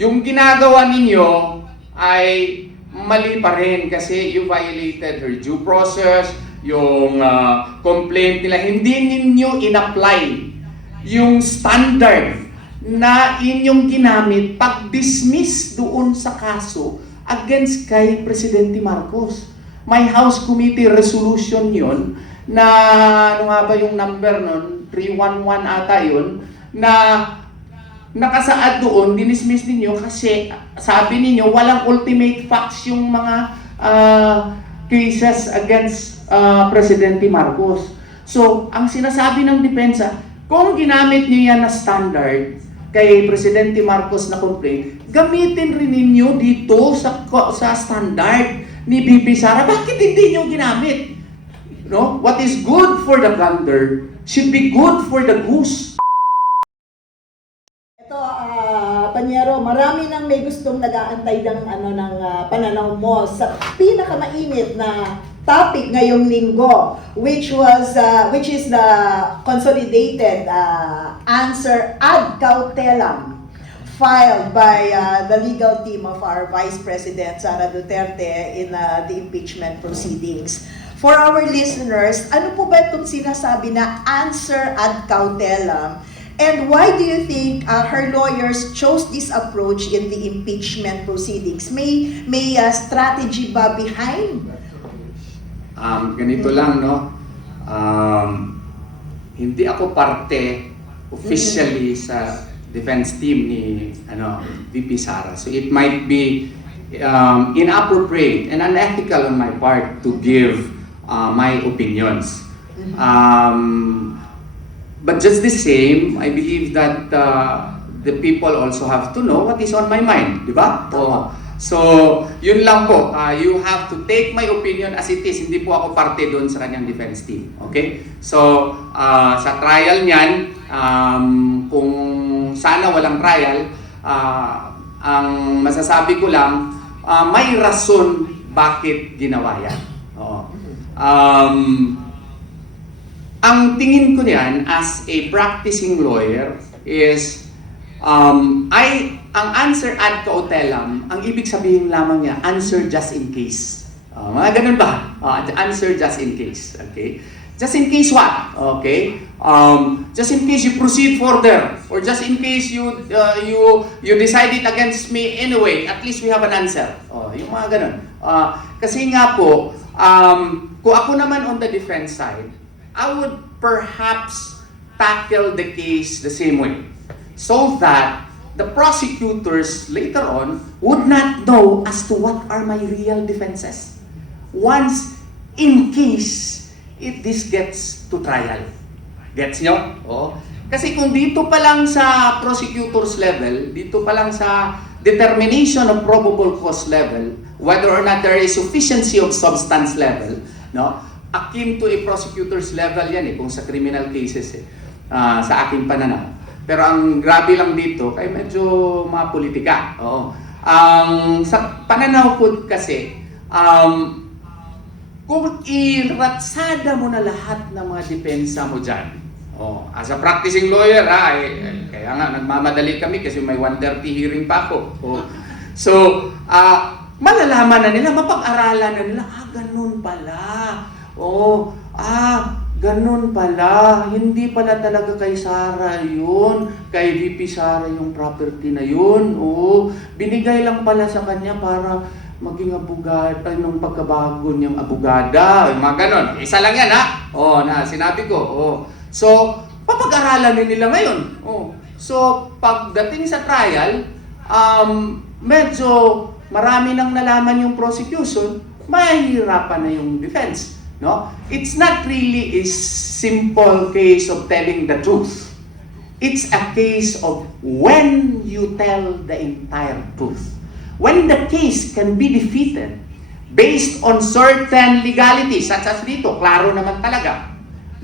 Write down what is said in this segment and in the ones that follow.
yung ginagawa ninyo ay mali pa rin kasi you violated her due process, yung complaint nila, hindi ninyo in-apply yung standard na inyong ginamit pag-dismiss doon sa kaso against kay Presidente Marcos. May House Committee resolution yon na, ano nga ba yung number nun? 311 ata yun, na nakasaad doon, dinismiss ninyo kasi sabi ninyo walang ultimate facts yung mga cases against Presidente Marcos. So, ang sinasabi ng depensa, kung ginamit niyo yan na standard kay Presidente Marcos na complaint, gamitin rin ninyo dito sa standard ni BP Sara. Bakit hindi niyo ginamit? No? What is good for the gander should be good for the goose. Ito, Panyero, marami nang may gustong nag-aantay ng pananaw mo sa pinakamainit na topic ngayong linggo, which is the consolidated answer ad cautelam filed by the legal team of our Vice President Sara Duterte in the impeachment proceedings. For our listeners, ano po ba itong sinasabi na answer ad cautelam? And why do you think her lawyers chose this approach in the impeachment proceedings? May strategy ba behind? Ganito lang, no? Hindi ako parte officially sa defense team ni VP Sara. So it might be inappropriate and unethical on my part to give my opinions. But just the same, I believe that the people also have to know what is on my mind, di ba? So, yun lang po. You have to take my opinion as it is. Hindi po ako parte doon sa kanyang defense team. Okay? So, sa trial niyan, kung sana walang trial, ang masasabi ko lang, may rason bakit ginawa yan. Ang tingin ko niyan as a practicing lawyer is ang answer ad cautelam, ang ibig sabihin lamang niya, answer just in case. Mga ganun ba? Answer just in case. Okay? Just in case what? Okay? Just in case you proceed further, or just in case you decide it against me anyway, at least we have an answer. Yung mga ganun. Kasi nga po, kung ako naman on the defense side, I would perhaps tackle the case the same way, so that the prosecutors later on would not know as to what are my real defenses once in case if this gets to trial. Gets nyo? Kasi kung dito pa lang sa prosecutors level, dito pa lang sa determination of probable cause level, whether or not there is sufficiency of substance level, no? Akin to a prosecutor's level yan kung sa criminal cases sa aking pananaw. Pero ang grabe lang dito, kay medyo mga politika. Sa pananaw ko kasi, kung iratsada mo na lahat ng mga depensa mo dyan, as a practicing lawyer, kaya nga nagmamadali kami kasi may 1:30 hearing pa ako. So, malalaman na nila, mapag-aralan na nila, ganun pala. Ganun pala, hindi pala talaga kay Sara yun, kay VP Sara yung property na yun. Binigay lang pala sa kanya para maging abogada, nung pagkabago niyang abogada, yung mga ganon. Isa lang yan na sinabi ko. So, papag-aralan din nila ngayon. So, pagdating sa trial, medyo marami nang nalaman yung prosecution, mahihirapan na yung defense. No? It's not really a simple case of telling the truth. It's a case of when you tell the entire truth. When the case can be defeated based on certain legalities, such as dito, klaro naman talaga,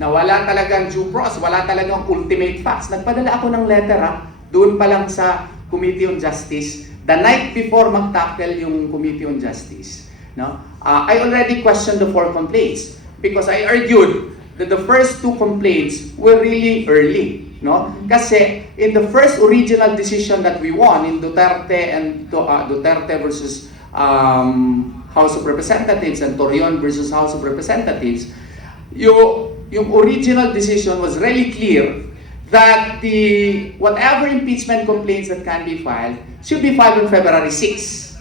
na wala talagang due process, wala talagang ultimate facts. Nagpadala ako ng letter doon pa lang sa Committee on Justice, the night before mag-tackle yung Committee on Justice. No? I already questioned the 4 complaints because I argued that the first 2 complaints were really early. no? Kasi in the first original decision that we won in Duterte and Duterte versus House of Representatives and Torion versus House of Representatives, yung original decision was really clear that the whatever impeachment complaints that can be filed should be filed on February 6.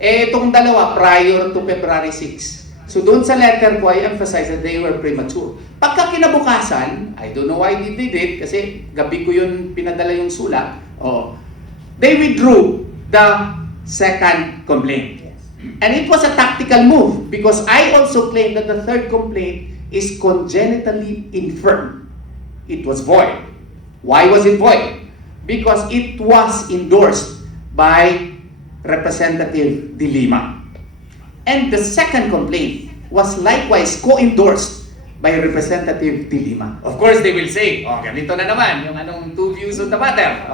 Eh, itong dalawa prior to February 6. So doon sa letter ko, I emphasize that they were premature. Pagka kinabukasan, I don't know why they did it, kasi gabi ko yun pinadala yung sulat, they withdrew the second complaint. And it was a tactical move because I also claim that the third complaint is congenitally infirm. It was void. Why was it void? Because it was endorsed by Representative De Lima. And the second complaint was likewise co-endorsed by Representative De Lima. Of course, they will say, ganito na naman, yung anong two views on the matter.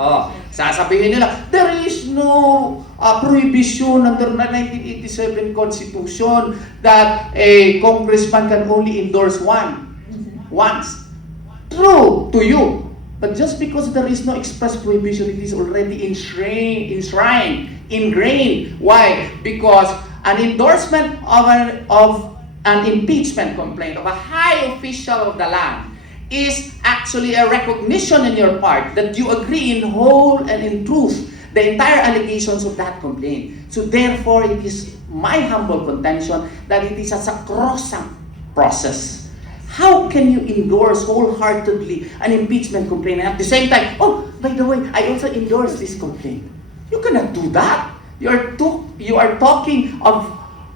Sasabihin nila, there is no prohibition under the 1987 Constitution that a congressman can only endorse once. True to you. But just because there is no express prohibition, it is already enshrined, ingrained. Why? Because an endorsement of an impeachment complaint of a high official of the land is actually a recognition on your part that you agree in whole and in truth the entire allegations of that complaint. So therefore, it is my humble contention that it is a sacrosanct process. How can you endorse wholeheartedly an impeachment complaint and at the same time, by the way, I also endorse this complaint? You cannot do that. You are talking of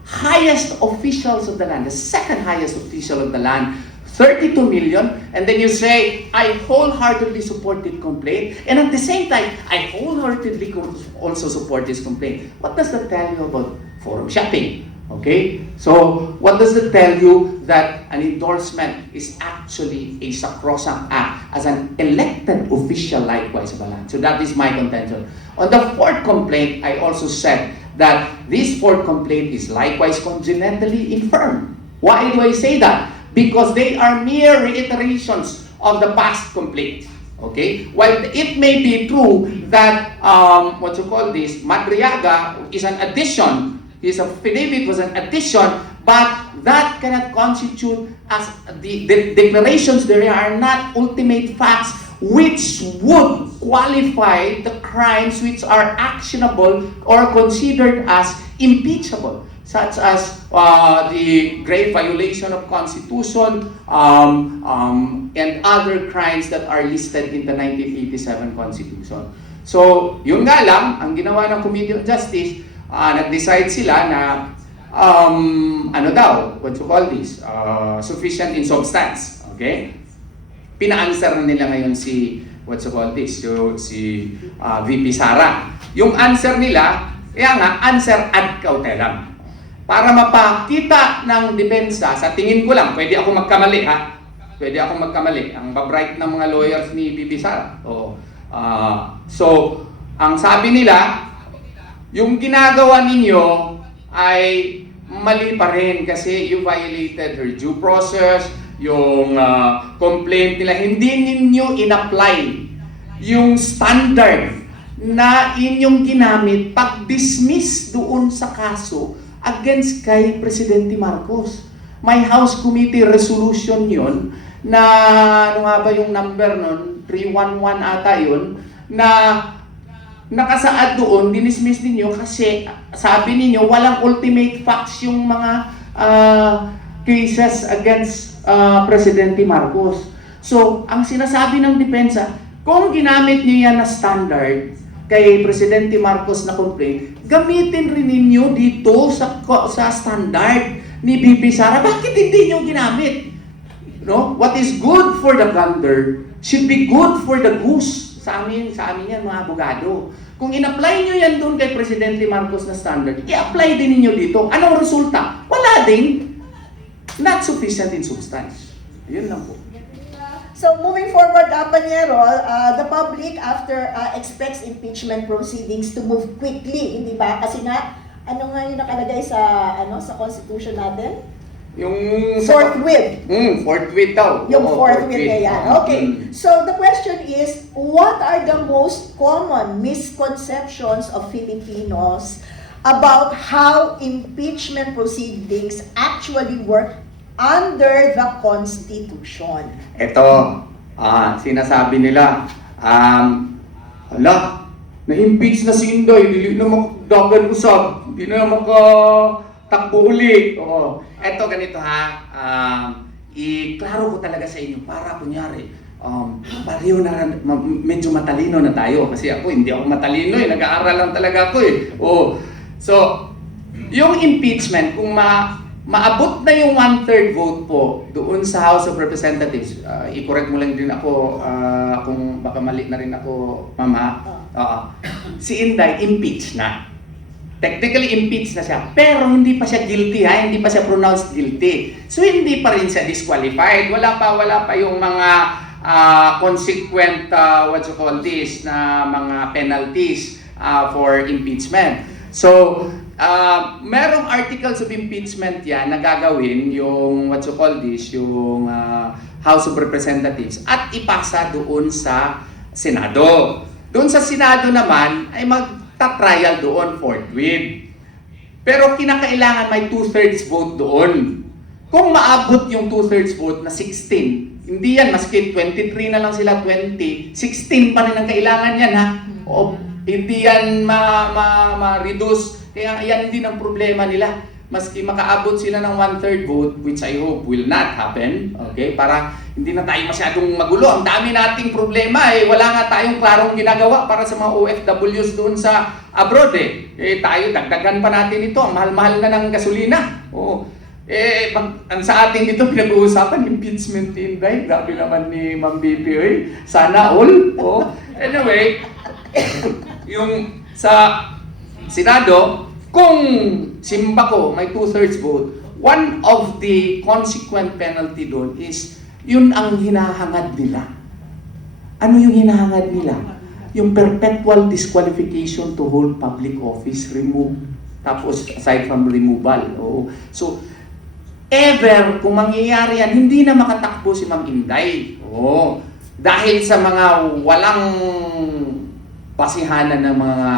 highest officials of the land, the second highest official of the land, 32 million, and then you say, I wholeheartedly support this complaint, and at the same time, I wholeheartedly also support this complaint. What does that tell you about forum shopping? Okay? So, what does it tell you? That an endorsement is actually a sacrosanct act as an elected official likewise of the land. So that is my contention. On the fourth complaint, I also said that this fourth complaint is likewise congenitally infirm. Why do I say that? Because they are mere reiterations of the past complaint. Okay? While it may be true that, Madriaga is an addition, his affidavit was an addition, but that cannot constitute as the declarations there are not ultimate facts which would qualify the crimes which are actionable or considered as impeachable, such as the grave violation of Constitution and other crimes that are listed in the 1987 Constitution. So, yun nga lang, ang ginawa ng Committee on Justice, nag-decide sila na sufficient in substance. Okay? Pina-answer na nila ngayon si VP Sara. Yung answer nila, answer ad cautelam. Para mapakita ng depensa, sa tingin ko lang, pwede ako magkamali ha. Pwede ako magkamali. Ang babright ng mga lawyers ni VP Sara. So, ang sabi nila, yung ginagawa ninyo ay mali pa rin kasi you violated her due process, yung complaint nila, hindi ninyo in-apply yung standard na inyong ginamit pag-dismiss doon sa kaso against kay Presidente Marcos. May House Committee resolution yon na, ano nga ba yung number nun? 311 ata yun, na nakasaad doon, dinismiss ninyo kasi sabi ninyo walang ultimate facts yung mga cases against Presidente Marcos. So, ang sinasabi ng depensa, kung ginamit niyo yan na standard kay Presidente Marcos na complaint, gamitin rin ninyo dito sa standard ni BP Sara. Bakit hindi niyo ginamit? No? What is good for the gander should be good for the goose. Sa amin yan mga abogado. Kung in-apply nyo yan doon kay Presidente Marcos na standard, i-apply din ninyo dito. Anong resulta? Wala din. Not sufficient in substance. Yun lang po. So moving forward, Panyero, the public expects impeachment proceedings to move quickly, hindi ba? Kasi nga, ano nga yung nakalagay sa sa Constitution natin? Yung Forthwith. Forthwith daw. Yung Oo, forthwith na yan. Okay. Mm. So the question is, what are the most common misconceptions of Filipinos about how impeachment proceedings actually work under the Constitution? Ito, sinasabi nila, hala, na-impeach na si Inday, hindi na makadagan usab, hindi na makatakbo uli. Oo. Ito, ganito ha, i-klaro ko talaga sa inyo para kunyari, pareho na, medyo matalino na tayo. Kasi ako, hindi ako matalino eh, nag-aaral lang talaga ako eh. Oo. So, yung impeachment, kung maabot na yung 1/3 vote po doon sa House of Representatives, i-correct mo lang din ako kung baka mali na rin ako, Mama. Si Inday, impeach na. Technically, impeach na siya. Pero hindi pa siya guilty, ha? Hindi pa siya pronounced guilty. So, hindi pa rin siya disqualified. Wala pa yung mga consequent, what you call this, na mga penalties for impeachment. So, merong articles of impeachment yan na gagawin yung what you call this, yung House of Representatives at ipasa doon sa Senado. Doon sa Senado naman ay magta-trial doon forthwith. Pero kinakailangan may 2/3 vote doon. Kung maabot yung 2/3 vote na 16, hindi yan, maski 23 na lang sila, 20, 16 pa rin ang kailangan yan ha. O, hindi yan ma-reduce. Kaya yan din ang problema nila. Maski makaabot sila ng 1/3 vote, which I hope will not happen, okay? Para hindi na tayo masyadong magulo. Ang dami nating problema eh. Wala nga tayong klarong ginagawa para sa mga OFWs doon sa abroad eh. Tayo, dagdagan pa natin ito. Ang mahal-mahal na ng gasolina. Oo. Ang sa atin dito pinag-uusapan, impeachment Inday. Grabe naman ni Ma'am BP eh. Sana all. Oh. Anyway, yung sa Senado, kung simba ko may 2/3 vote, one of the consequent penalty doon is yun ang hinahangad nila. Ano yung hinahangad nila? Yung perpetual disqualification to hold public office, remove. Tapos aside from removal. Oo. So, ever kung mangyayari yan, hindi na makatakbo si Ma'am Inday. Oo. Dahil sa mga walang basihanan ng mga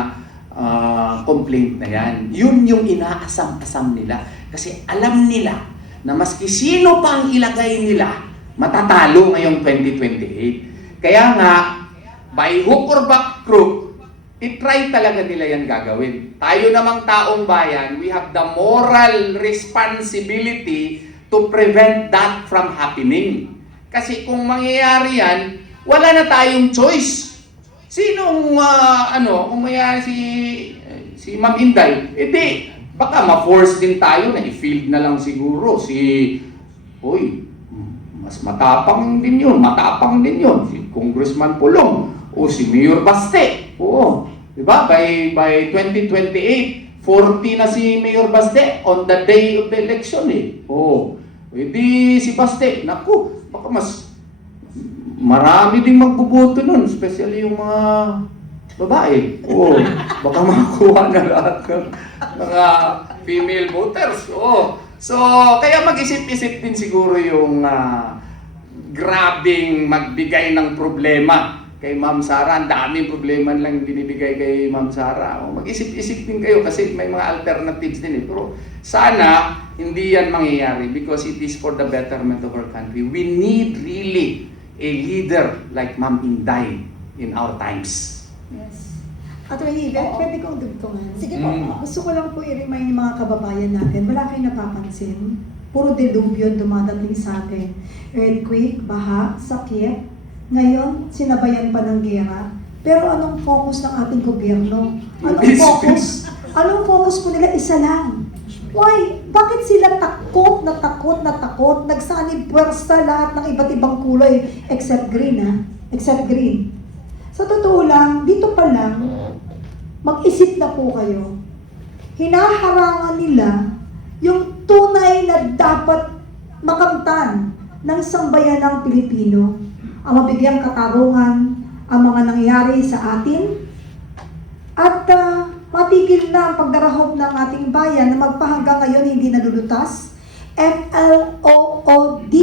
complaint na yan. Yun yung inaasam-asam nila. Kasi alam nila na maski sino pa ang ilagay nila, matatalo ngayong 2028. Kaya nga, by hook or by crook, i-try talaga nila yan gagawin. Tayo namang taong bayan, we have the moral responsibility to prevent that from happening. Kasi kung mangyayari yan, wala na tayong choice. Sinong, kung mayayari si Ma'am Inday, baka ma-force din tayo na i-field na lang siguro mas matapang din yun, si Congressman Pulong, o si Mayor Baste. Oo, di ba? By 2028, 40 na si Mayor Baste on the day of the election eh. Oo, di si Baste, naku, baka mas marami ding magbuboto nun, especially yung mga babae. Oo, baka makakuha na lahat ng mga female voters. Oo. So, kaya mag-isip-isip din siguro yung grabing magbigay ng problema kay Ma'am Sara. Ang daming problema lang binibigay kay Ma'am Sara. O, mag-isip-isip din kayo kasi may mga alternatives din eh. Pero sana hindi yan mangyayari because it is for the betterment of our country. We need really a leader like Ma'am Inday in our times. Yes. Attorney Yvette, pwede kong dugtungan. Sige po. Gusto ko lang po i-remind yung mga kababayan natin, wala kayong napapansin. Puro delubyo dumadating sa atin. Earthquake, baha, sakit. Ngayon, sinabayan pa ng gera. Pero anong focus ng ating gobyerno? Anong focus po nila? Isa lang. Why? Bakit sila takot na takot? Nagsanib puwersa lahat ng iba't ibang kulay except green, ha? Except green. Sa totoo lang, dito pa lang, mag-isip na po kayo. Hinaharangan nila yung tunay na dapat makamtan ng sambayanang Pilipino. Ang mabigyang katarungan, ang mga nangyayari sa atin, at matigil na ang pagdarahop ng ating bayan na magpahanggang ngayon hindi nalulutas. FLOOD,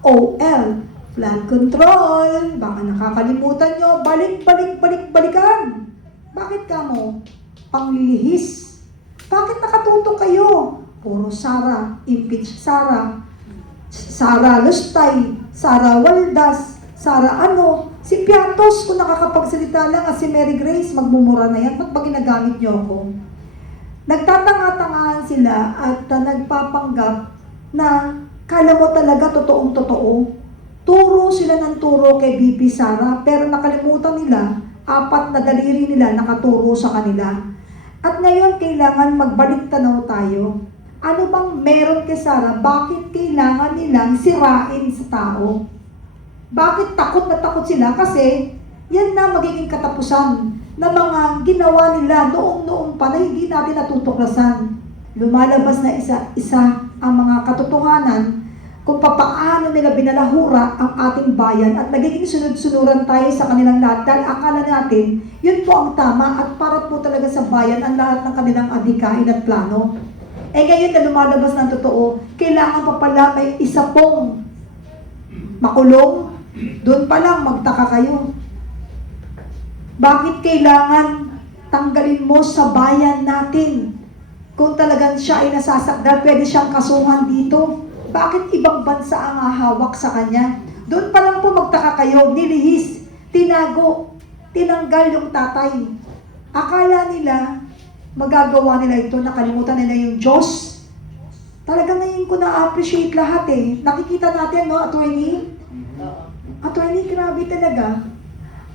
CONTROL, flood control. Baka nakakalimutan nyo, balikan. Bakit ka mo? Panglilihis. Bakit nakatutok kayo? Puro Sara, impeach Sara, Sara Lustay, Sara Waldas, Sara ano, si Piatos, kung nakakapagsalita lang, at si Mary Grace, magmumura na yan. Ba't ba ginagamit niyo ako? Nagtatanga-tangahan sila at nagpapanggap na kala mo talaga totoong-totoo. Turo sila ng turo kay BP Sara, pero nakalimutan nila, 4 na daliri nila nakaturo sa kanila. At ngayon, kailangan magbalik tanaw tayo. Ano bang meron kay Sara? Bakit kailangan nilang sirain sa tao? Bakit takot na takot sila? Kasi yan na magiging katapusan na mga ginawa nila noong pa na hindi natin natutuklasan. Lumalabas na isa-isa ang mga katotohanan kung papaano nila binalahura ang ating bayan at nagiging sunod-sunuran tayo sa kanilang lahat dahil akala natin yun po ang tama at para po talaga sa bayan ang lahat ng kanilang adhikain at plano. Eh ngayon na lumalabas ng totoo, kailangan pa pala may isa pong makulong. Doon pa lang magtaka kayo. Bakit kailangan tanggalin mo sa bayan natin? Kung talagang siya ay nasasakdal, pwede siyang kasuhan dito. Bakit ibang bansa ang hahawak sa kanya? Doon pa lang po magtaka kayo, nilihis, tinago, tinanggal yung tatay. Akala nila, magagawa nila ito, nakalimutan nila yung Diyos. Talagang ngayon ko na-appreciate lahat eh. Nakikita natin, no, attorney? Attorney, grabe talaga.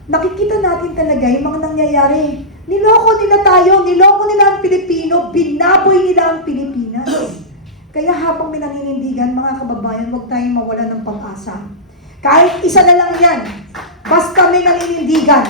Nakikita natin talaga yung mga nangyayari. Niloko nila tayo, niloko nila ang Pilipino, binaboy nila ang Pilipinas. Kaya habang may naninindigan, mga kababayan, huwag tayong mawala ng pag-asa. Kahit isa na lang yan, basta may naninindigan,